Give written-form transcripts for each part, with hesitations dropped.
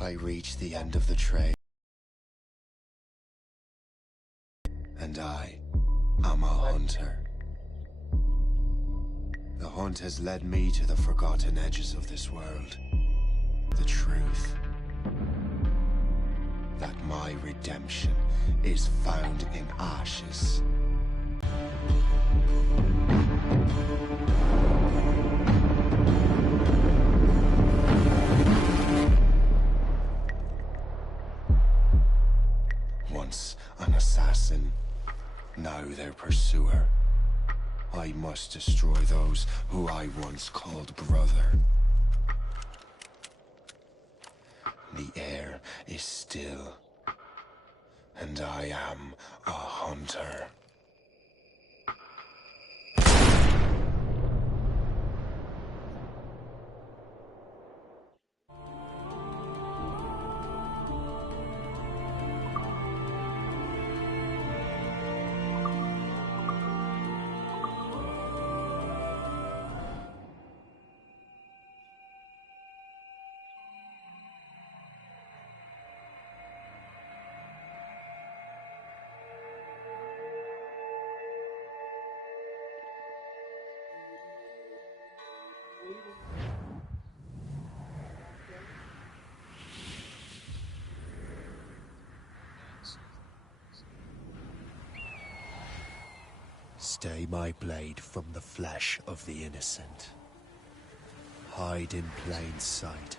I reached the end of the trail, and I am a hunter. The hunt has led me to the forgotten edges of this world. The truth that my redemption is found in ashes. Once an assassin, now their pursuer. I must destroy those who I once called brother. The air is still, and I am a hunter. Stay my blade from the flesh of the innocent. Hide in plain sight.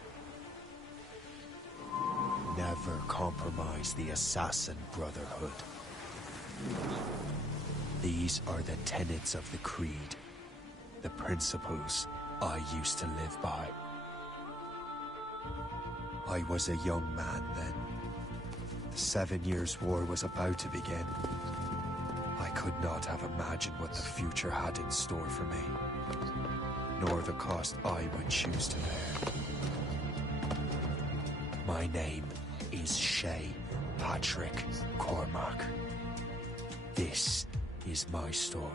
Never compromise the Assassin Brotherhood. These are the tenets of the Creed, the principles I used to live by. I was a young man then. The 7 Years' War was about to begin. I could not have imagined what the future had in store for me, nor the cost I would choose to bear. My name is Shay Patrick Cormac. This is my story.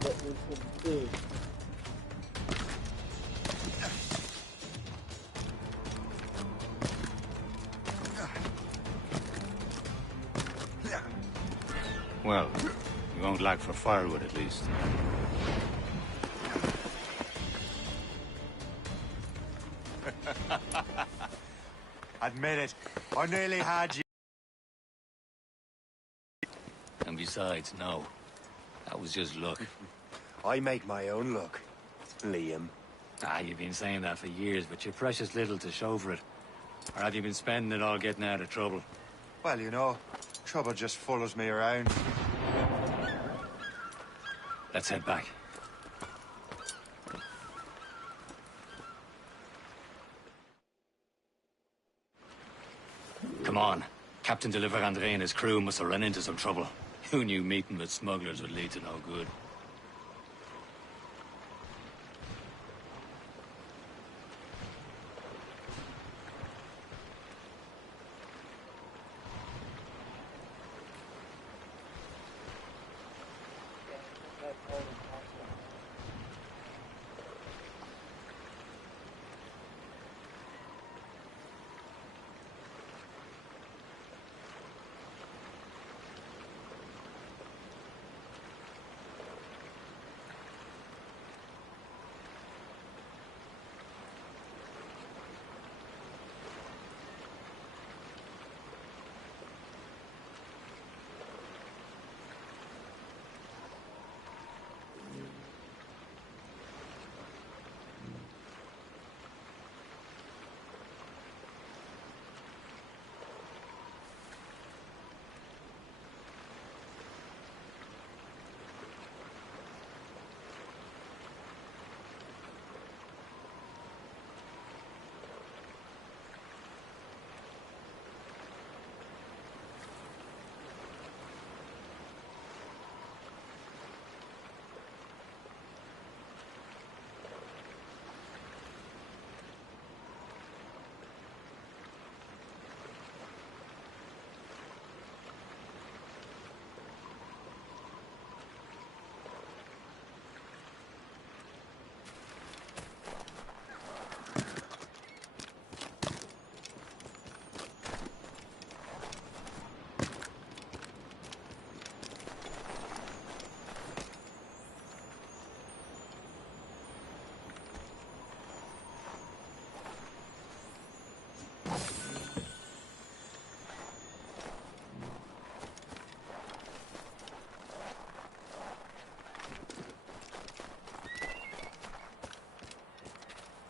that we can do. Well, we won't lack for firewood at least. Admit it, I nearly had you. And besides, no. That was just luck. I make my own luck, Liam. Ah, you've been saying that for years, but you're precious little to show for it. Or have you been spending it all getting out of trouble? Well, you know, trouble just follows me around. Let's head back. Come on. Captain Deliver André and his crew must have run into some trouble. Who knew meeting with smugglers would lead to no good?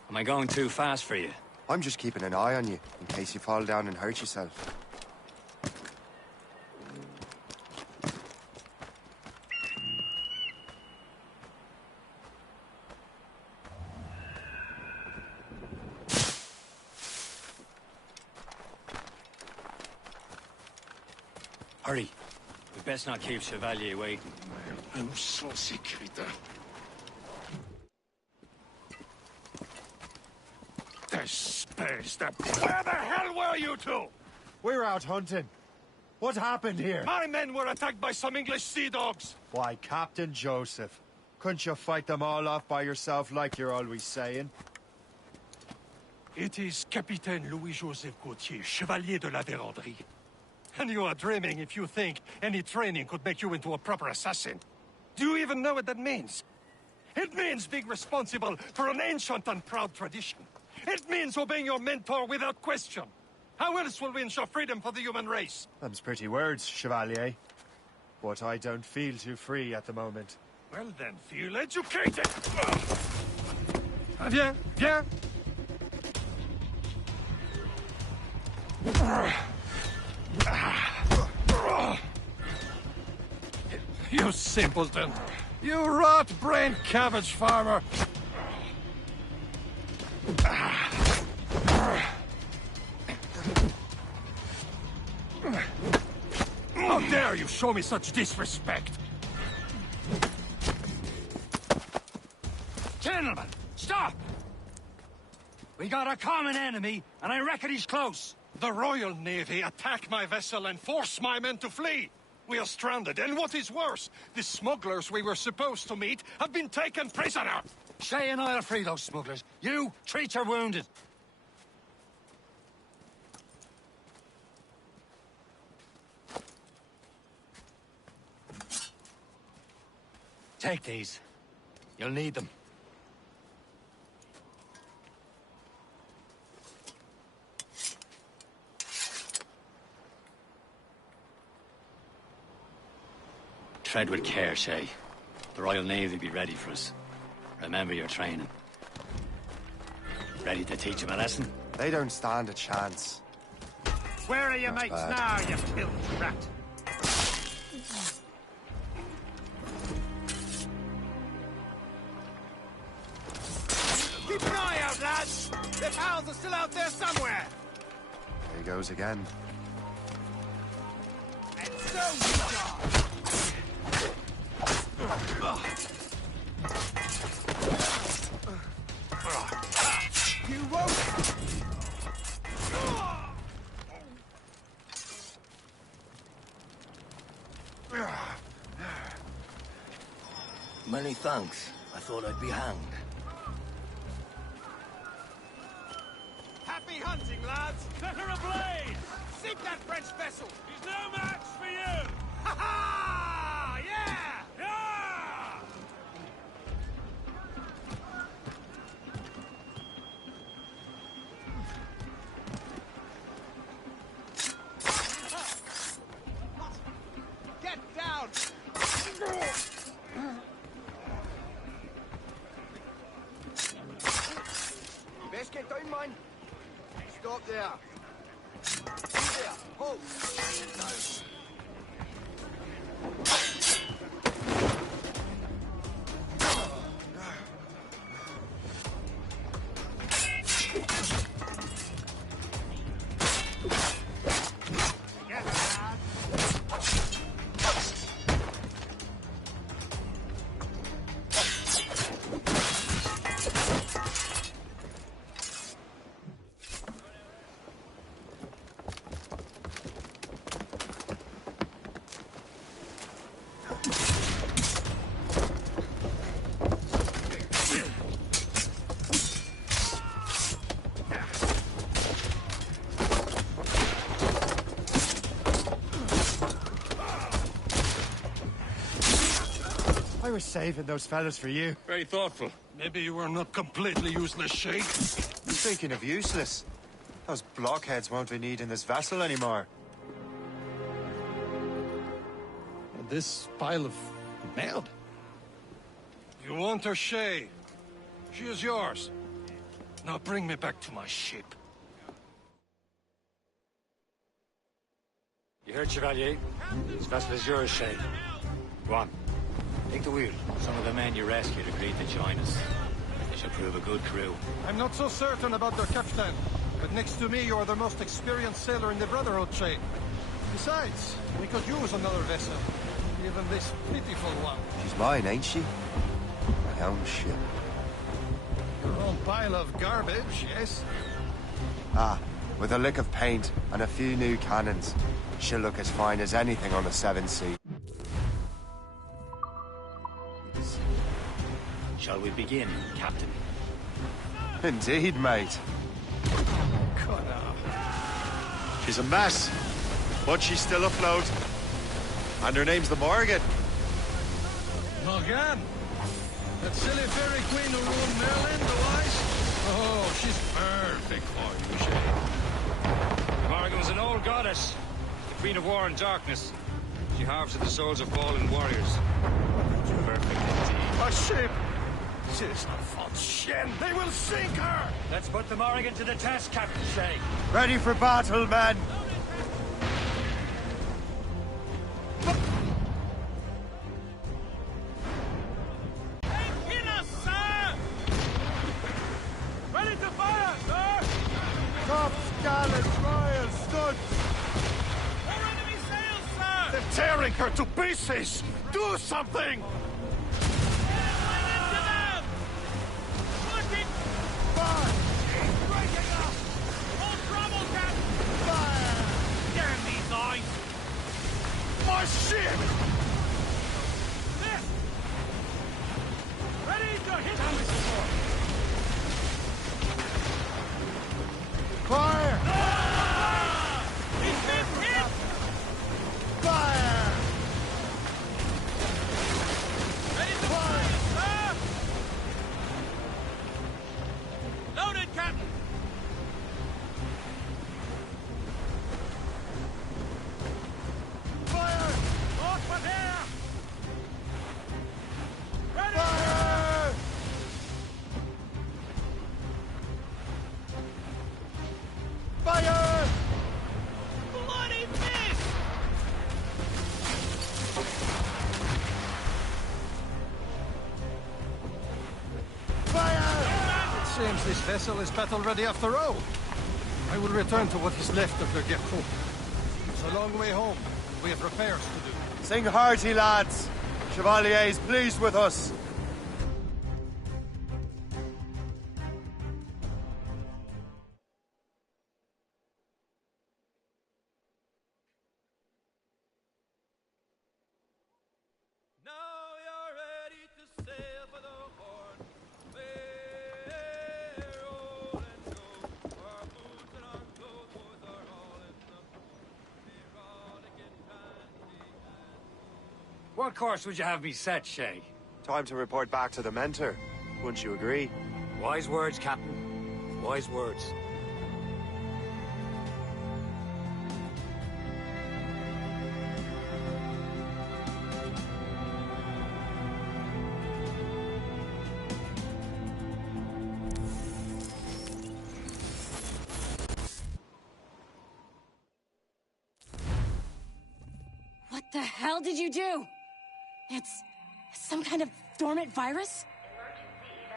Am I going too fast for you? I'm just keeping an eye on you, in case you fall down and hurt yourself. Hurry. We best not keep Chevalier waiting. Nous sommes sécuritaires. Where the hell were you two? We're out hunting. What happened here? My men were attacked by some English sea dogs. Why, Captain Joseph. Couldn't you fight them all off by yourself like you're always saying? It is Capitaine Louis-Joseph Gauthier, Chevalier de la Vérendrye. And you are dreaming if you think any training could make you into a proper assassin. Do you even know what that means? It means being responsible for an ancient and proud tradition. It means obeying your mentor without question. How else will we ensure freedom for the human race? Them's pretty words, Chevalier. But I don't feel too free at the moment. Well then, feel educated! Viens, viens! You simpleton! You rot-brained cabbage farmer! How dare you show me such disrespect? Gentlemen, stop! We got a common enemy, and I reckon he's close. The Royal Navy attack my vessel and force my men to flee. We are stranded, and what is worse, the smugglers we were supposed to meet have been taken prisoner! Shay and I'll free those smugglers. You, treat your wounded. Take these. You'll need them. Tread with care, Shay. The Royal Navy will be ready for us. Remember your training. Ready to teach them a lesson? They don't stand a chance. Where are your mates now, you filthy rat? Keep an eye out, lads! Their pals are still out there somewhere! There he goes again. And so we are! You won't! Many thanks. I thought I'd be hanged. Happy hunting, lads! Set her ablaze! Sink that French vessel! He's no match for you! Ha ha! Yeah! Yeah! Get down! Best get down, man. Stop there. There. Hold. I was saving those fellas for you. Very thoughtful. Maybe you were not completely useless, Shay. Speaking of useless, those blockheads won't be needing this vessel anymore. And this pile of mud. You want her, Shay? She is yours. Now bring me back to my ship. You heard, Chevalier? This vessel is yours, Shay. Go on. Take the wheel. Some of the men you rescued agreed to join us. They should prove a good crew. I'm not so certain about their captain, but next to me you are the most experienced sailor in the Brotherhood, Shay. Besides, we could use another vessel. Even this pitiful one. She's mine, ain't she? My own ship. Your own pile of garbage, yes? Ah, with a lick of paint and a few new cannons, she'll look as fine as anything on the Seven Seas. Shall we begin, Captain? Indeed, mate. She's a mess, but she's still afloat. And her name's the Morgan. Morgan? That silly fairy queen who ruled Merlin, the wise? Oh, she's perfect for you, Shay. Morgan was an old goddess, the queen of war and darkness. She harvested the souls of fallen warriors. Perfect indeed. A ship! She is not false Shen. They will sink her! Let's put the Morrigan to the test, Captain Shay. Ready for battle, men! Kill us, sir! Ready to fire, sir! Top gallants, royal studs! More enemy sails, sir! They're tearing her to pieces! Do something! Oh, shit! This! Ready to hit! Fire! He's been hit! Fire! Ready to fire, sir! Loaded, Captain! Fire! Over here! Ready! Fire! Fire! Bloody miss! Fire! It seems this vessel is battle ready after all. I will return to what is left of the Gekko. It's a long way home. We have repairs to do. Sing hearty, lads. Chevalier is pleased with us. Now you're ready to sail for the Horn. Fair roll and go. Our boots and our clothes are all in the port. We're rolling in handy and What course would you have me set, Shay? Time to report back to the mentor. Wouldn't you agree? Wise words, Captain. Wise words. What the hell did you do? It's some kind of dormant virus?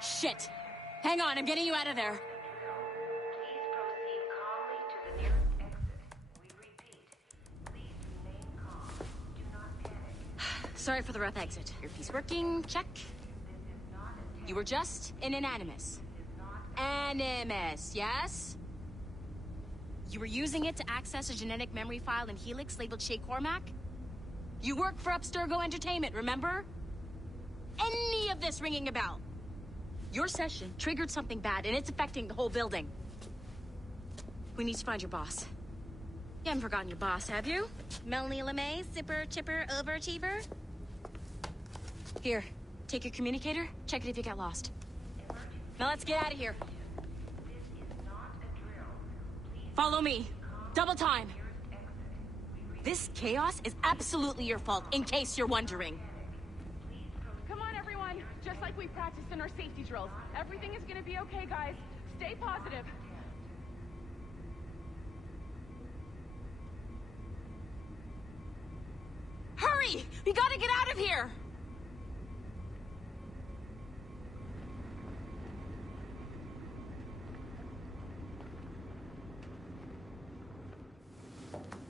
Shit! Hang on, I'm getting you out of there. Please proceed calmly to the nearest exit. We repeat, please remain calm. Do not panic. Sorry for the rough exit. Earpiece working, check. You were just in an animus. Animus, yes? You were using it to access a genetic memory file in Helix labeled Shay Cormac? You work for Abstergo Entertainment, remember? Any of this ringing a bell? Your session triggered something bad, and it's affecting the whole building. We need to find your boss. You haven't forgotten your boss, have you? Melanie LeMay, zipper, chipper, overachiever? Here, take your communicator, check it if you get lost. Now let's get out of here. Follow me. Double time. This chaos is absolutely your fault, in case you're wondering. Come on, everyone. Just like we practiced in our safety drills. Everything is gonna be okay, guys. Stay positive. Hurry! We gotta get out of here!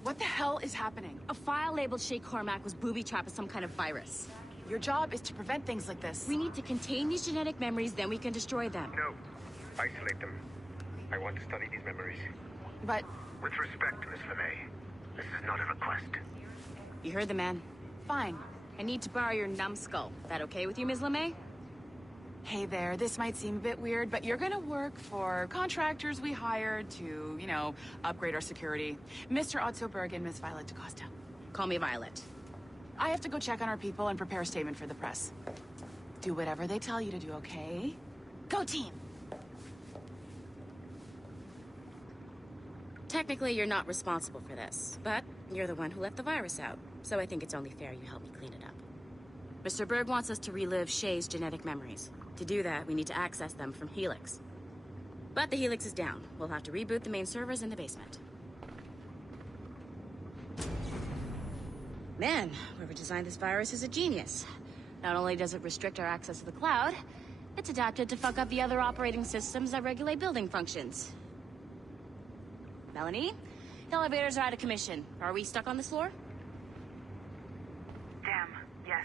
What the hell is happening? A file labeled Shay Cormac was booby-trapped with some kind of virus. Your job is to prevent things like this. We need to contain these genetic memories, then we can destroy them. No. Isolate them. I want to study these memories. But With respect, Miss LeMay, this is not a request. You heard the man. fine. I need to borrow your numbskull. That okay with you, Ms. LeMay? Hey there, this might seem a bit weird, but you're gonna work for contractors we hired to, you know, upgrade our security. Mr. Ottoberg and Miss Violet DaCosta. Call me Violet. I have to go check on our people and prepare a statement for the press. Do whatever they tell you to do, okay? Go team! Technically, you're not responsible for this, but you're the one who let the virus out, so I think it's only fair you help me clean it up. Mr. Berg wants us to relive Shay's genetic memories. To do that, we need to access them from Helix. But the Helix is down. We'll have to reboot the main servers in the basement. Man, whoever designed this virus is a genius. Not only does it restrict our access to the cloud, it's adapted to fuck up the other operating systems that regulate building functions. Melanie? The elevators are out of commission. Are we stuck on this floor? Damn, yes.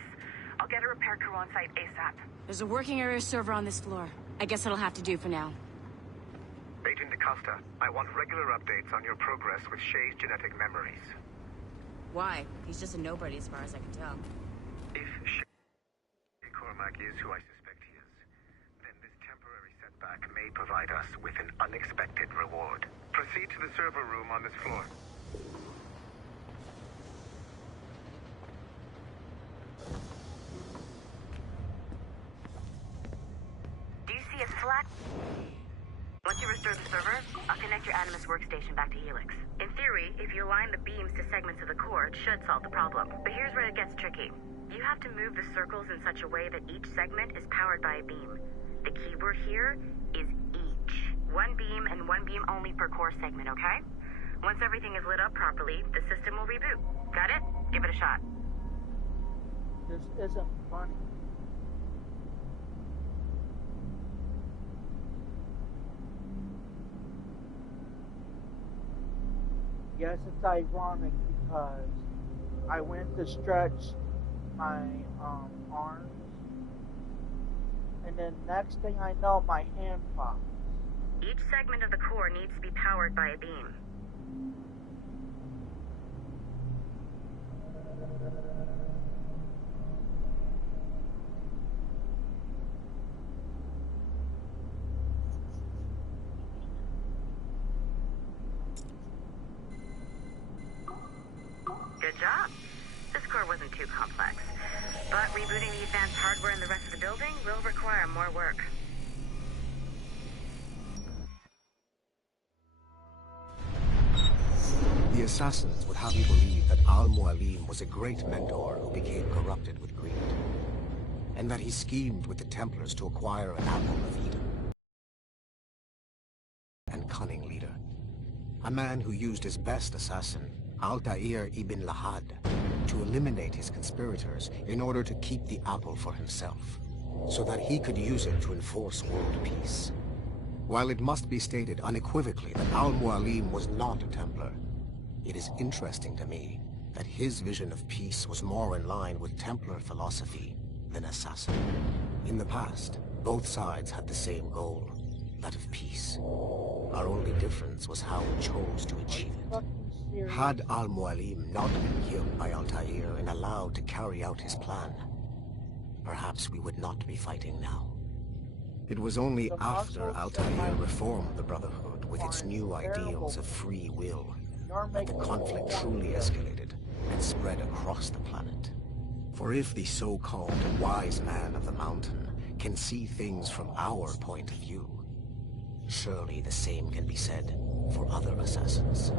I'll get a repair crew on site ASAP. There's a working area server on this floor. I guess it'll have to do for now. Agent DaCosta, I want regular updates on your progress with Shay's genetic memories. Why? He's just a nobody as far as I can tell. If Cormac is who I suspect he is, then this temporary setback may provide us with an unexpected reward. Proceed to the server room on this floor. Do you see a Slack? Once you restore the server, I'll connect your Animus workstation back to Helix. In theory, if you align the beams to segments of the core, it should solve the problem. But here's where it gets tricky. You have to move the circles in such a way that each segment is powered by a beam. The keyword here is each. One beam and one beam only per core segment, okay? Once everything is lit up properly, the system will reboot. Got it? Give it a shot. This isn't funny. Yes, it's ironic because I went to stretch my arms, and then next thing I know, my hand pops. Each segment of the core needs to be powered by a beam. Good job. This core wasn't too complex. But rebooting the advanced hardware in the rest of the building will require more work. The assassins would have you believe that Al-Mualim was a great mentor who became corrupted with greed, and that he schemed with the Templars to acquire an apple of Eden. And cunning leader. A man who used his best assassin, Altair ibn Lahad, to eliminate his conspirators in order to keep the apple for himself, so that he could use it to enforce world peace. While it must be stated unequivocally that Al-Mualim was not a Templar, it is interesting to me that his vision of peace was more in line with Templar philosophy than assassin. In the past, both sides had the same goal, that of peace. Our only difference was how we chose to achieve it. Had Al-Mualim not been killed by Altair and allowed to carry out his plan, perhaps we would not be fighting now. It was only after Altair reformed the Brotherhood with its new ideals of free will that the conflict truly escalated and spread across the planet. For if the so-called wise man of the mountain can see things from our point of view, surely the same can be said for other assassins.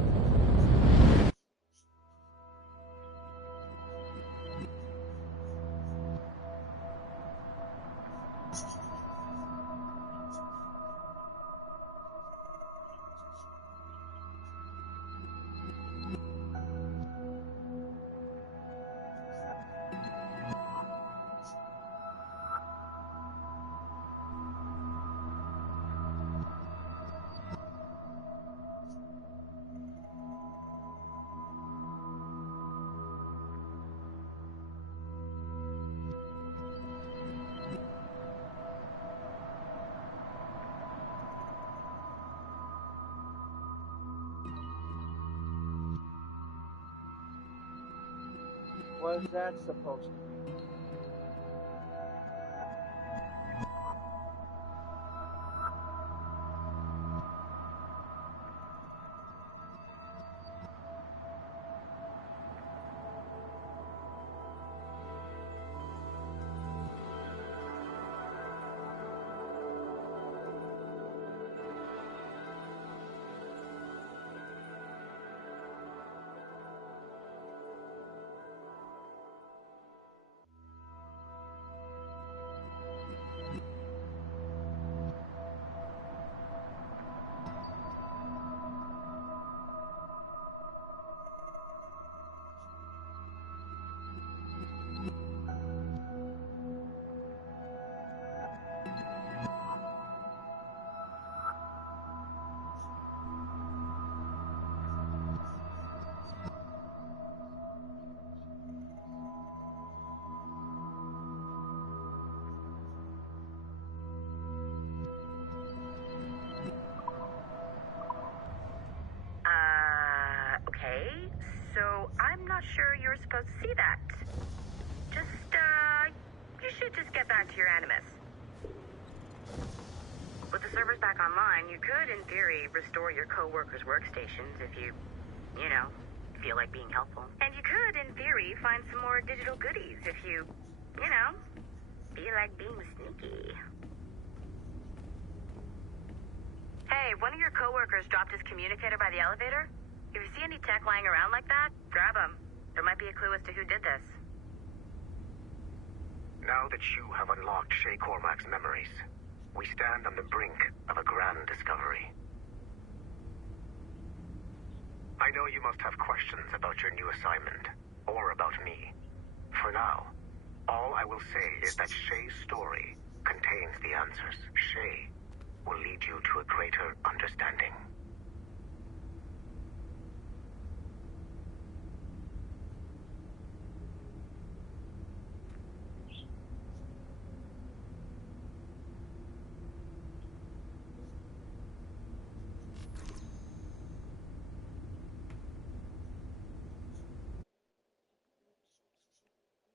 What is that supposed to be? were supposed to see that. You should just get back to your Animus. With the servers back online, you could, in theory, restore your co-workers' workstations if you feel like being helpful. And you could, in theory, find some more digital goodies if you feel like being sneaky. Hey, one of your co-workers dropped his communicator by the elevator. If you see any tech lying around like that, grab them. There might be a clue as to who did this. Now that you have unlocked Shay Cormac's memories, we stand on the brink of a grand discovery. I know you must have questions about your new assignment, or about me. For now, all I will say is that Shay's story contains the answers. Shay will lead you to a greater understanding.